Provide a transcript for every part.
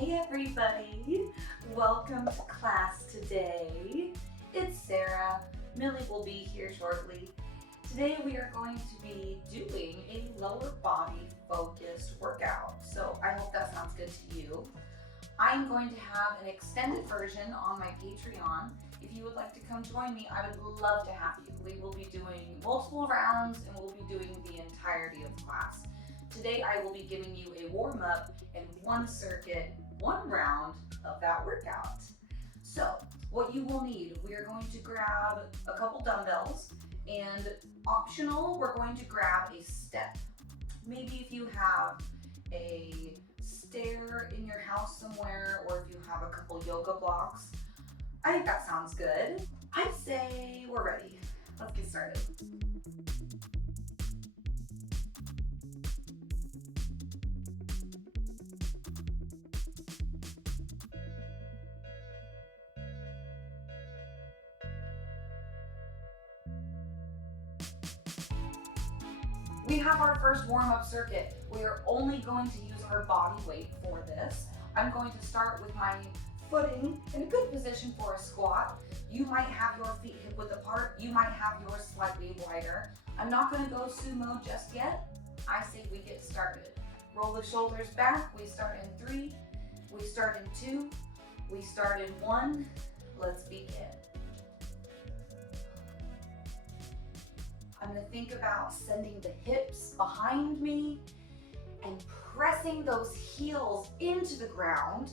Hey everybody, welcome to class today. It's Sarah. Millie will be here shortly. Today we are going to be doing a lower body focused workout. So I hope that sounds good to you. I'm going to have an extended version on my Patreon. If you would like to come join me, I would love to have you. We will be doing multiple rounds and we'll be doing the entirety of class. Today I will be giving you a warm-up and one circuit, one round of that workout. So what you will need, we are going to grab a couple dumbbells, and optional, we're going to grab a step. Maybe if you have a stair in your house somewhere, or if you have a couple yoga blocks. I think that sounds good. I'd say we're ready. Let's get started. We have our first warm-up circuit. We are only going to use our body weight for this. I'm going to start with my footing in a good position for a squat. You might have your feet hip width apart. You might have yours slightly wider. I'm not going to go sumo just yet. I say we get started. Roll the shoulders back. We start in 3. We start in 2. We start in 1. Let's begin. I'm going to think about sending the hips behind me and pressing those heels into the ground.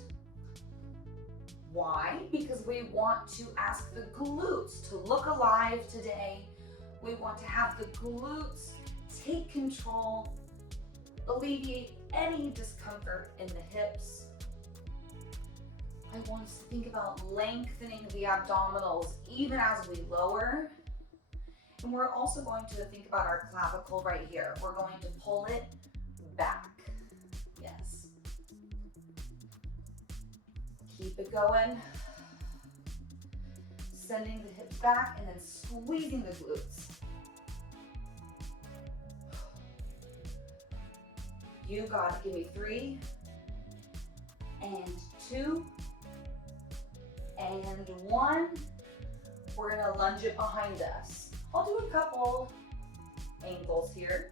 Why? Because we want to ask the glutes to look alive today. We want to have the glutes take control, alleviate any discomfort in the hips. I want us to think about lengthening the abdominals even as we lower. And we're also going to think about our clavicle right here. We're going to pull it back. Yes. Keep it going. Sending the hips back and then squeezing the glutes. You got it. Give me 3 and 2 and 1. We're gonna lunge it behind us. I'll do a couple angles here.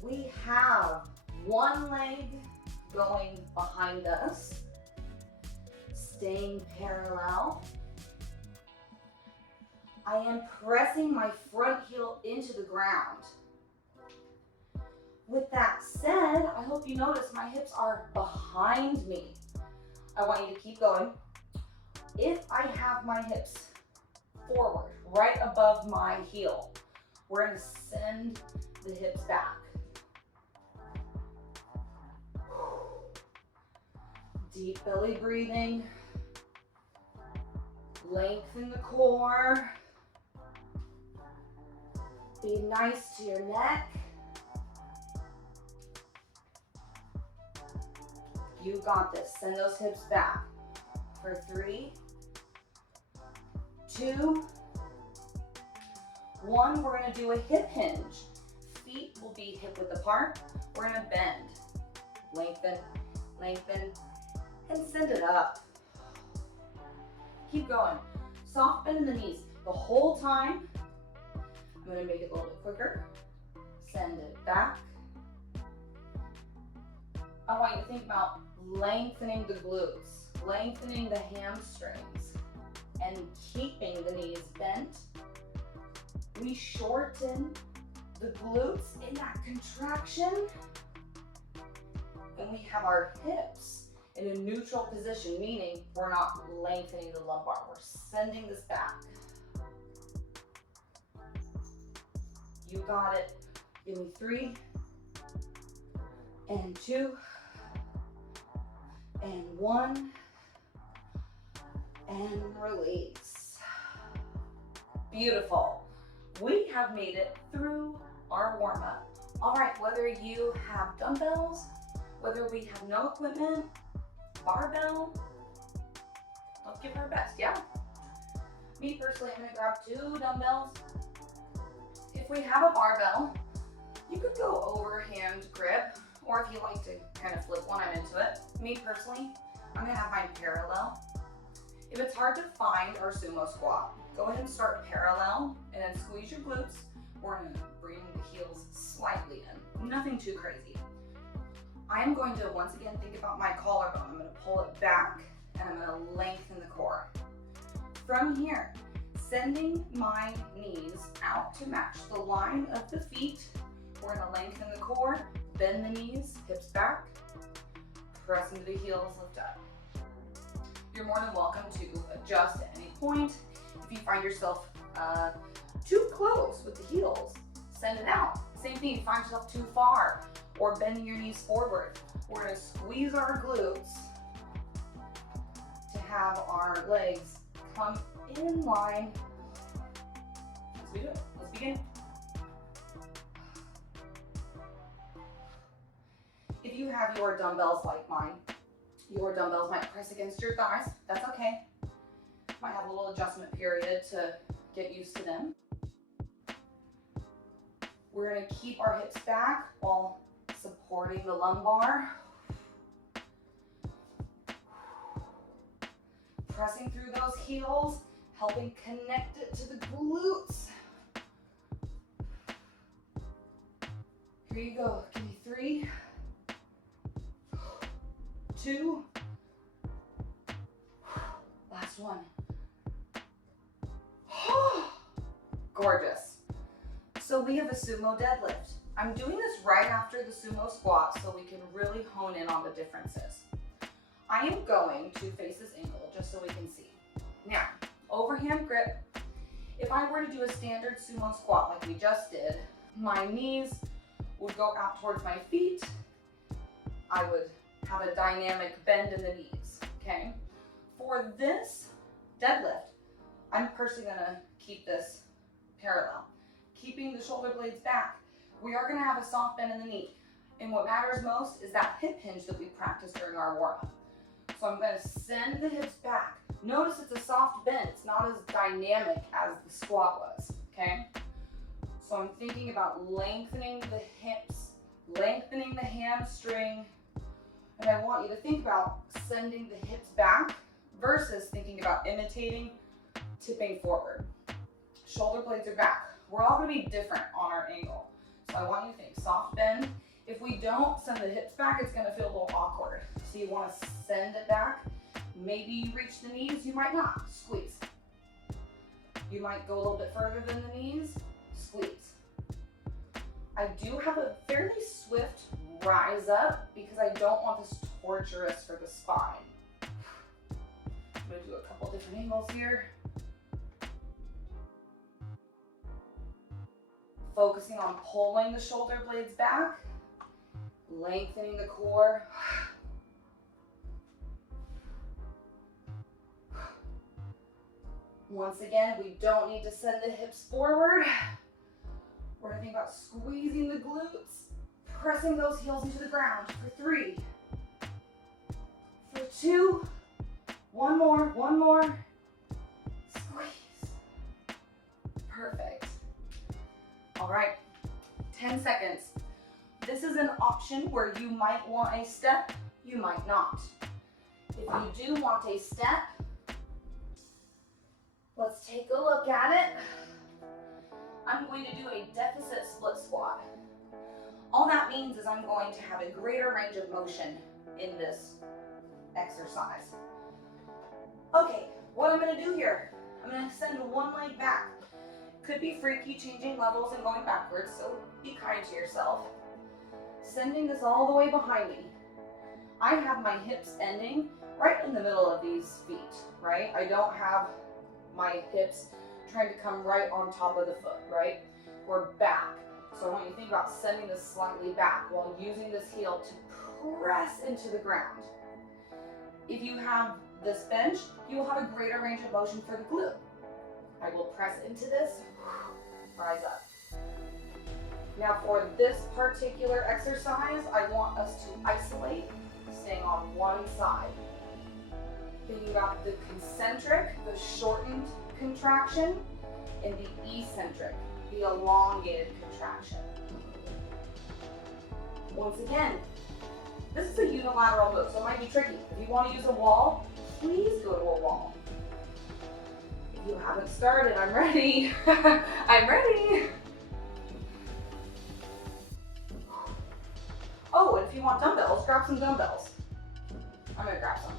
We have one leg going behind us, staying parallel. I am pressing my front heel into the ground. With that said, I hope you notice my hips are behind me. I want you to keep going. If I have my hips forward, right above my heel, we're going to send the hips back. Deep belly breathing. Lengthen the core. Be nice to your neck. You got this. Send those hips back. For 3, 2, 1, we're gonna do a hip hinge. Feet will be hip width apart. We're gonna bend, lengthen, lengthen, and send it up. Keep going. Soft bend in the knees the whole time. I'm gonna make it a little bit quicker. Send it back. I want you to think about lengthening the glutes, lengthening the hamstrings, and keeping the knees bent. We shorten the glutes in that contraction, and we have our hips in a neutral position, meaning we're not lengthening the lumbar. We're sending this back. You got it. Give me 3 and 2 and 1 and release. Beautiful. We have made it through our warm-up. All right, whether you have dumbbells, whether we have no equipment, barbell, let's give our best, yeah? Me personally, I'm gonna grab 2 dumbbells. If we have a barbell, you could go overhand grip, or if you like to kind of flip one, I'm into it. Me personally, I'm gonna have mine parallel. If it's hard to find our sumo squat, go ahead and start parallel and then squeeze your glutes. We're gonna bring the heels slightly in, nothing too crazy. I am going to once again think about my collarbone. I'm gonna pull it back and I'm gonna lengthen the core. From here, sending my knees out to match the line of the feet. We're gonna lengthen the core, bend the knees, hips back, press into the heels, lift up. You're more than welcome to adjust at any point. If you find yourself too close with the heels, send it out. Same thing, if you find yourself too far or bending your knees forward, we're gonna squeeze our glutes to have our legs come in line. Let's do it, let's begin. If you have your dumbbells like mine, your dumbbells might press against your thighs. That's okay. Might have a little adjustment period to get used to them. We're gonna keep our hips back while supporting the lumbar. Pressing through those heels, helping connect it to the glutes. Here you go, give me 3, 2, last one. Gorgeous. So we have a sumo deadlift. I'm doing this right after the sumo squat so we can really hone in on the differences. I am going to face this ankle just so we can see. Now, overhand grip. If I were to do a standard sumo squat like we just did, my knees would go out towards my feet. I would have a dynamic bend in the knees, okay? For this deadlift, I'm personally gonna keep this parallel. Keeping the shoulder blades back, we are gonna have a soft bend in the knee. And what matters most is that hip hinge that we practiced during our warm-up. So I'm gonna send the hips back. Notice it's a soft bend, it's not as dynamic as the squat was, okay? So I'm thinking about lengthening the hips, lengthening the hamstring, and I want you to think about sending the hips back versus thinking about imitating tipping forward. Shoulder blades are back. We're all gonna be different on our angle. So I want you to think soft bend. If we don't send the hips back, it's gonna feel a little awkward. So you wanna send it back. Maybe you reach the knees, you might not, squeeze. You might go a little bit further than the knees, squeeze. I do have a fairly swift rise up because I don't want this torturous for the spine. I'm gonna do a couple different angles here. Focusing on pulling the shoulder blades back, lengthening the core. Once again, we don't need to send the hips forward. We're gonna think about squeezing the glutes, pressing those heels into the ground for 3, for 2, one more, squeeze. Perfect. All right, 10 seconds. This is an option where you might want a step, you might not. If you do want a step, let's take a look at it. I'm going to do a deficit split squat. All that means is I'm going to have a greater range of motion in this exercise. Okay, what I'm gonna do here, I'm gonna send one leg back. Could be freaky, changing levels and going backwards, so be kind to yourself. Sending this all the way behind me. I have my hips ending right in the middle of these feet, right? I don't have my hips trying to come right on top of the foot, right? We're back. So I want you to think about sending this slightly back while using this heel to press into the ground. If you have this bench, you will have a greater range of motion for the glute. I will press into this, rise up. Now for this particular exercise, I want us to isolate, staying on one side. Thinking about the concentric, the shortened contraction, and the eccentric, the elongated contraction. Once again, This is a unilateral move, so it might be tricky. If you want to use a wall, please go to a wall. If you haven't started, I'm ready. I'm ready. Oh, and if you want dumbbells, grab some dumbbells. I'm gonna grab some.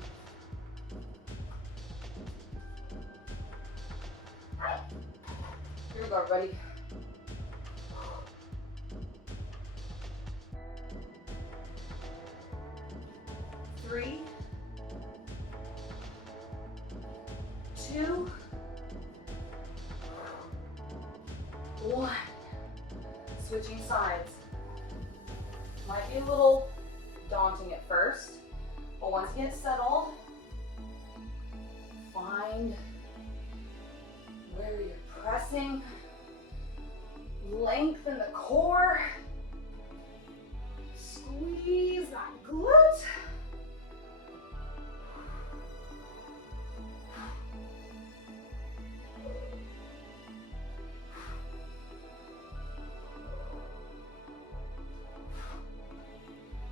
Here we go, everybody. Three, 2, 1. Switching sides. Might be a little daunting at first, but once you get settled, find where you're pressing, lengthen the core, squeeze that glute.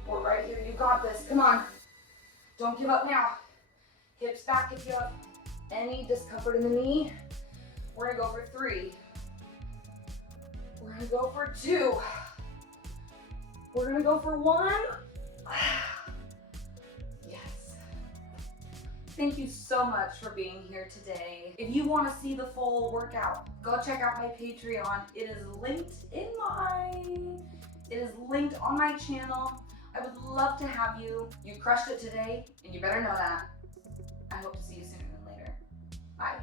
We're right here, you got this, come on. Don't give up now. Hips back if you have any discomfort in the knee. We're gonna go for 3. We're gonna go for 2. We're gonna go for 1. Yes. Thank you so much for being here today. If you wanna see the full workout, go check out my Patreon. It is linked on my channel. I would love to have you. You crushed it today, and you better know that. I hope to see you sooner than later. Bye.